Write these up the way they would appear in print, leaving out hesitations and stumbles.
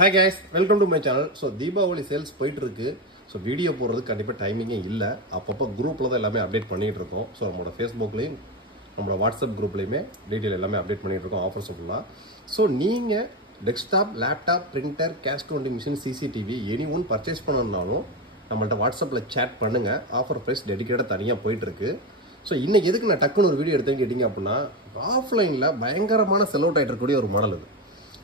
Hi guys, welcome to my channel. So Deepavali sales போயிட்டு இருக்கு. So video போடுறதுக்கு கண்டிப்பா டைமிங்கே இல்ல. அப்பப்போ குரூப்ல தான் எல்லாமே அப்டேட் பண்ணிட்டு இருக்கோம். So நம்மளோட Facebookலயும் நம்மளோட WhatsApp குரூப்லயுமே டீடைல் எல்லாமே அப்டேட் பண்ணிட்டு இருக்கோம் ஆஃபர்ஸ் ஃபுல்லா. So நீங்க desktop, laptop, printer, cash counting machine, CCTV any one purchase பண்ணனும்னாலும் நம்மள்ட்ட WhatsAppல chat பண்ணுங்க. ஆஃபர் பிரைஸ் டெடிகேட்டடா தனியா போயிட்டு இருக்கு. So இன்னைக்கு எதுக்கு நான் டக்குன்னு ஒரு வீடியோ எடுத்தேன்னு கேட்டிங்க அப்படினா ஆஃப்லைன்ல பயங்கரமான செல் அவுட் ஆயிட்டு இருக்கக்கூடிய ஒரு மாடல் இது.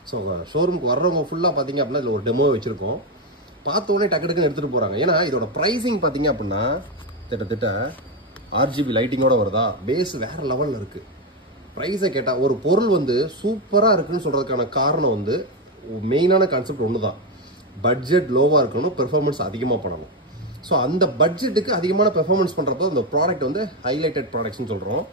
ஸோ ஷோரூமுக்கு வர்றவங்க ஃபுல்லாக பார்த்தீங்க அப்படின்னா இதில் ஒரு டெமோ வச்சுருக்கோம். பார்த்தோன்னே டக்கு டக்குன்னு எடுத்துகிட்டு போகிறாங்க. ஏன்னா இதோட ப்ரைஸிங் பார்த்தீங்க அப்படின்னா கிட்டத்தட்ட RGB லைட்டிங்கோட வருதா, பேஸ் வேறு லெவலில் இருக்குது. ப்ரைஸை கேட்டால் ஒரு பொருள் வந்து சூப்பராக இருக்குன்னு சொல்கிறதுக்கான காரணம் வந்து மெயினான கான்செப்ட் ஒன்று தான். பட்ஜெட் லோவாக இருக்கணும், பெர்ஃபார்மன்ஸ் அதிகமாக பண்ணணும். ஸோ அந்த பட்ஜெட்டுக்கு அதிகமான பெர்ஃபார்மன்ஸ் பண்ணுறப்போ அந்த ப்ராடக்ட் வந்து ஹைலைட்டட் ப்ராடக்ட்ஸ்னு சொல்கிறோம்.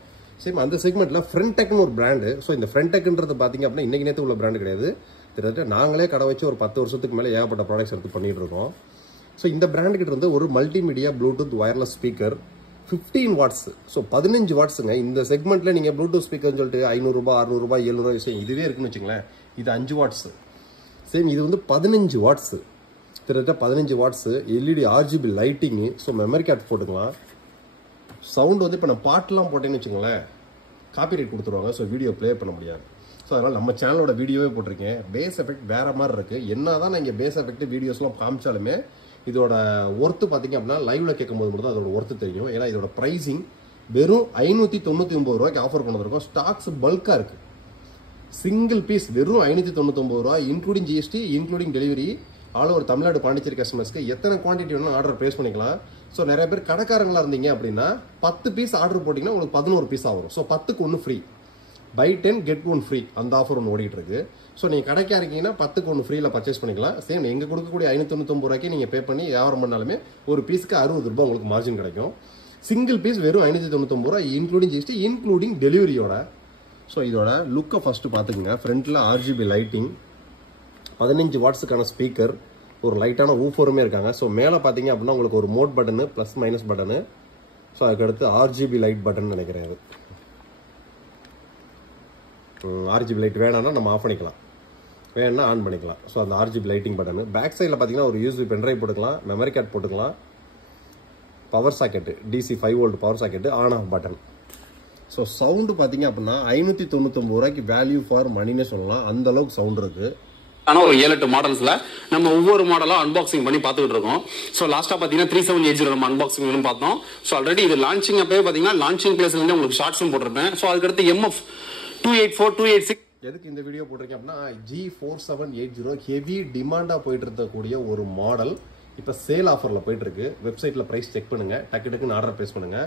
சேம் அந்த செக்மெண்ட்டில் ஃப்ரெண்டெக்னு ஒரு பிராண்டு. ஸோ இந்த ஃப்ரெண்டெக்ன்றது பார்த்தீங்க அப்படின்னா இன்றைக்கி நேற்று உள்ள பிராண்டு கிடையாது. கிட்டத்தட்ட நாங்களே கடை வச்சு ஒரு 10 வருஷத்துக்கு மேலே ஏகப்பட்ட ப்ராடக்ட்ஸ் எடுத்து பண்ணிட்டு இருக்கோம். ஸோ இந்த பிராண்டுக்கிட்ட வந்து ஒரு multimedia Bluetooth wireless speaker 15 watts. So 15 வாட்ஸுங்க. இந்த செக்மெண்ட்டில் நீங்கள் ப்ளூடூத் ஸ்பீக்கர்னு சொல்லிட்டு 500 ரூபாய் 600 ரூபாய் 700 விஷயம் இதுவே இருக்குன்னு வச்சுங்களேன். இது 5 வாட்ஸ். சேம் இது வந்து 15 வாட்ஸு. கிட்டத்தட்ட 15 watts, LED RGB lighting. So memory card போட்டுக்கலாம். சவுண்ட் வந்து இப்போ நான் பாட்டெலாம் போட்டேன்னு வச்சுங்களேன் காப்பிரைட் கொடுத்துருவாங்க. ஸோ வீடியோ ப்ளே பண்ண முடியாது. ஸோ அதனால் நம்ம சேனலோட வீடியோவே போட்டிருக்கேன். பேஸ் எஃபெக்ட் வேறு மாதிரி இருக்குது. என்ன தான் நான் இங்கே பேஸ் எஃபெக்ட் வீடியோஸ்லாம் காமிச்சாலுமே இதோட ஒர்த்து பார்த்தீங்க அப்படின்னா லைவில் கேட்கும்போது மட்டும் தான் அதோட ஒர்த்து தெரியும். ஏன்னா இதோட ப்ரைஸிங் வெறும் 599 ரூபாய்க்கு ஆஃபர் பண்ணிருக்கோம். ஸ்டாக்ஸ் பல்காக இருக்குது. சிங்கிள் பீஸ் வெறும் 599 ரூபா, including GST, including delivery. All over Tamil Nadu, Pondicherry கஸ்டமர்ஸ்க்கு எத்தனை குவான்டிட்டி வேணும் ஆர்டர் ப்ளேஸ் பண்ணிக்கலாம். ஸோ நிறைய பேர் கடைக்காரங்களா இருந்தீங்க அப்படின்னா 10 பீஸ் ஆர்டர் போட்டிங்கன்னா உங்களுக்கு 11 பீஸாக வரும். ஸோ 10க்கு 1 ஃப்ரீ, பை 10 கெட் 1 ஃப்ரீ, அந்த ஆஃபர் ஒன்று ஓடிட்டு இருக்கு. ஸோ நீங்கள் கடைக்கா இருக்கீங்கன்னா 10க்கு 1 ஃப்ரீல பர்ச்சேஸ் பண்ணிக்கலாம். சேம் எங்கள் கொடுக்கக்கூடிய 599 ரூபாய்க்கு நீங்கள் பே பண்ணி வியாபாரம் பண்ணாலுமே ஒரு பீஸ்க்கு 60 ரூபாய் உங்களுக்கு மார்ஜின் கிடைக்கும். சிங்கிள் பீஸ் வெறும் 599 ரூபாய், இன்க்ளூடிங் GST, இன்க்ளூடிங் டெலிவரியோட. ஸோ இதோட லுக்கை ஃபஸ்ட்டு பார்த்துக்குங்க. ஃப்ரண்ட்டில் RGB லைட்டிங், 15 வாட்ஸுக்கான ஸ்பீக்கர், ஒரு லைட்டான ஊஃபருமே இருக்காங்க. ஸோ மேலே பார்த்தீங்க அப்படின்னா உங்களுக்கு ஒரு mode button, plus minus button. So அதுக்கடுத்து RGB லைட் பட்டன் நினைக்கிறேன். அது RGB லைட் வேணான்னா நம்ம ஆஃப் பண்ணிக்கலாம், வேணா ஆன் பண்ணிக்கலாம். ஸோ அந்த RGB லைட்டிங் பட்டனு. பேக் சைடில் பார்த்தீங்கன்னா ஒரு USB பென்ட்ரைவ் போட்டுக்கலாம், மெமரி கார்டு போட்டுக்கலாம், power socket, DC 5 volt power socket, on off button. So sound பார்த்தீங்க அப்படின்னா 599 ரூபாய்க்கு வேல்யூ ஃபார் மணின்னு சொல்லலாம். அந்த அளவுக்கு சவுண்ட் இருக்குது. ஆனா ஒரு 7-8 மாடல்ஸ்ல நம்ம ஒவ்வொரு மாடலா அன்பாக்சிங் பண்ணி பாத்துக்கிட்டு இருக்கோம். சோ லாஸ்டா பாத்தீங்கன்னா 3780 நம்ம அன்பாக்சிங் பார்த்தோம். சோ ஆல்ரெடி இது லான்ச்சிங் அப்பவே பாத்தீங்கன்னா லான்ச்சிங் பிளேஸ்ல இருந்து உங்களுக்கு ஷார்ட்ஸும் போட்டிருப்பேன். சோ அதுக்கடுத்து MF 284 286 எதுக்கு இந்த வீடியோ போட்டிருக்கேன் அப்படின்னா G4780 ஹெவி டிமாண்டா போயிட்டு இருக்கக்கூடிய ஒரு மாடல் இப்போ சேல் ஆஃபர்ல போயிட்டு இருக்கு. வெப்சைட்ல பிரைஸ் செக் பண்ணுங்க, டக்கு டக்குன்னு ஆர்டர் பிளேஸ் பண்ணுங்க.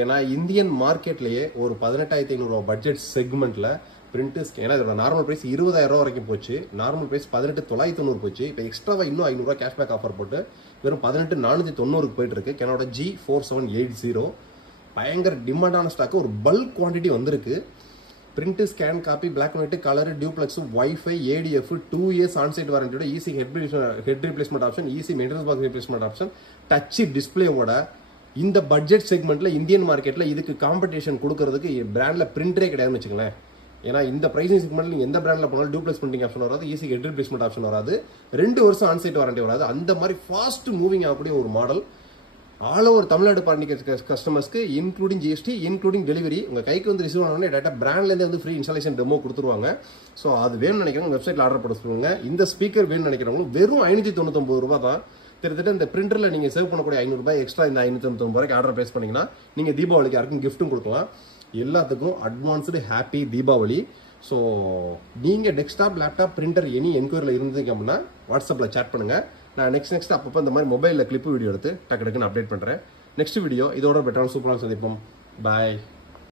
ஏன்னா இந்தியன் மார்க்கெட்லயே ஒரு 18,500 ரூபாய் பட்ஜெட் செக்மெண்ட்ல பிரிண்டர்ஸ், ஏன்னா இதோட நார்மல் பிரைஸ் 20,000 ரூபா வரைக்கும் போச்சு. நார்மல் பிரைஸ் 18,990 போச்சு. இப்போ எக்ஸ்ட்ராவா இன்னும் 500 ரூபாய் கேஷ்பேக் ஆஃபர் போட்டு வெறும் 18,490 போயிட்டு இருக்கு. என்னோட G4780 பயங்கர டிமாண்டான ஸ்டாக், ஒரு பல்க் குவான்டிட்டி வந்திருக்கு. Print, scan, copy, black and white, colour, duplex, wifi, ADF, 2 years onsite வாரண்டியோட, easy head replacement option, easy maintenance box replacement option, touch டிஸ்பிளேவோட இந்த பட்ஜெட் செக்மெண்ட்ல இந்தியன் மார்க்கெட்ல இதுக்கு காம்படிஷன் கொடுக்கறதுக்கு பிராண்ட்ல பிரிண்டரே கிடையாதுன்னு வச்சுங்களேன். ஏன்னா இந்த பிரைசிங் செக்மெண்ட்ல நீங்க எந்த பிராண்ட்ல போனாலும் டியூப்ளெக்ஸ் பிரிண்டிங் ஆப்ஷன் வராது, ஈஸி ஹெட் ரீப்ளேஸ்மெண்ட் ஆப்ஷன் வராது, 2 வருஷம் ஆன்சைட் வாரண்டி வராது. அந்த மாதிரி ஃபாஸ்ட் மூவிங் ஆகக்கூடிய ஒரு model. All over Tamil Nadu Pondicherry கஸ்டமர்ஸ்க்கு இன்க்ளூடிங் GST, இன்க்ளூடிங் டெலிவரி. உங்க கைக்கு வந்து ரிசீவ் ஆனோடனே டேட்டா பிராண்ட்லேருந்து வந்து ஃப்ரீ இன்ஸ்டாலேஷன் டெமோ கொடுத்துருவாங்க. ஸோ அது வேணும்னு நினைக்கிறவங்க வெப்சைட்ல ஆர்டர் போட சொல்லுங்க. இந்த ஸ்பீக்கர் வேணும்னு நினைக்கிறவங்களும் வெறும் 599 ரூபாய் தான். கிட்டத்தட்ட இந்த பிரிண்டர்ல நீங்க சேவ் பண்ணக்கூடிய 500 ரூபாய் எக்ஸ்ட்ரா இந்த 599 ரூபாய்க்கு ஆர்டர் பிளேஸ் பண்ணீங்கன்னா நீங்க தீபாவளிக்கு யாருக்கும் கிஃப்ட்டும் கொடுக்கலாம். எல்லாத்துக்கும் அட்வான்ஸ்டு ஹாப்பி தீபாவளி. ஸோ நீங்கள் டெஸ்க்டாப், லேப்டாப், பிரிண்டர் எனி என்கொயரியில் இருந்தீங்க அப்படின்னா வாட்ஸ்அப்பில் சேட் பண்ணுங்கள். நான் நெக்ஸ்ட் அப்பப்போ இந்த மாதிரி மொபைலில் கிளிப்பு வீடியோ எடுத்து டக்கு டக்குன்னு அப்டேட் பண்ணுறேன். நெக்ஸ்ட் வீடியோ இதோட பெட்டரான சூப்பரான சந்திப்போம். பாய்.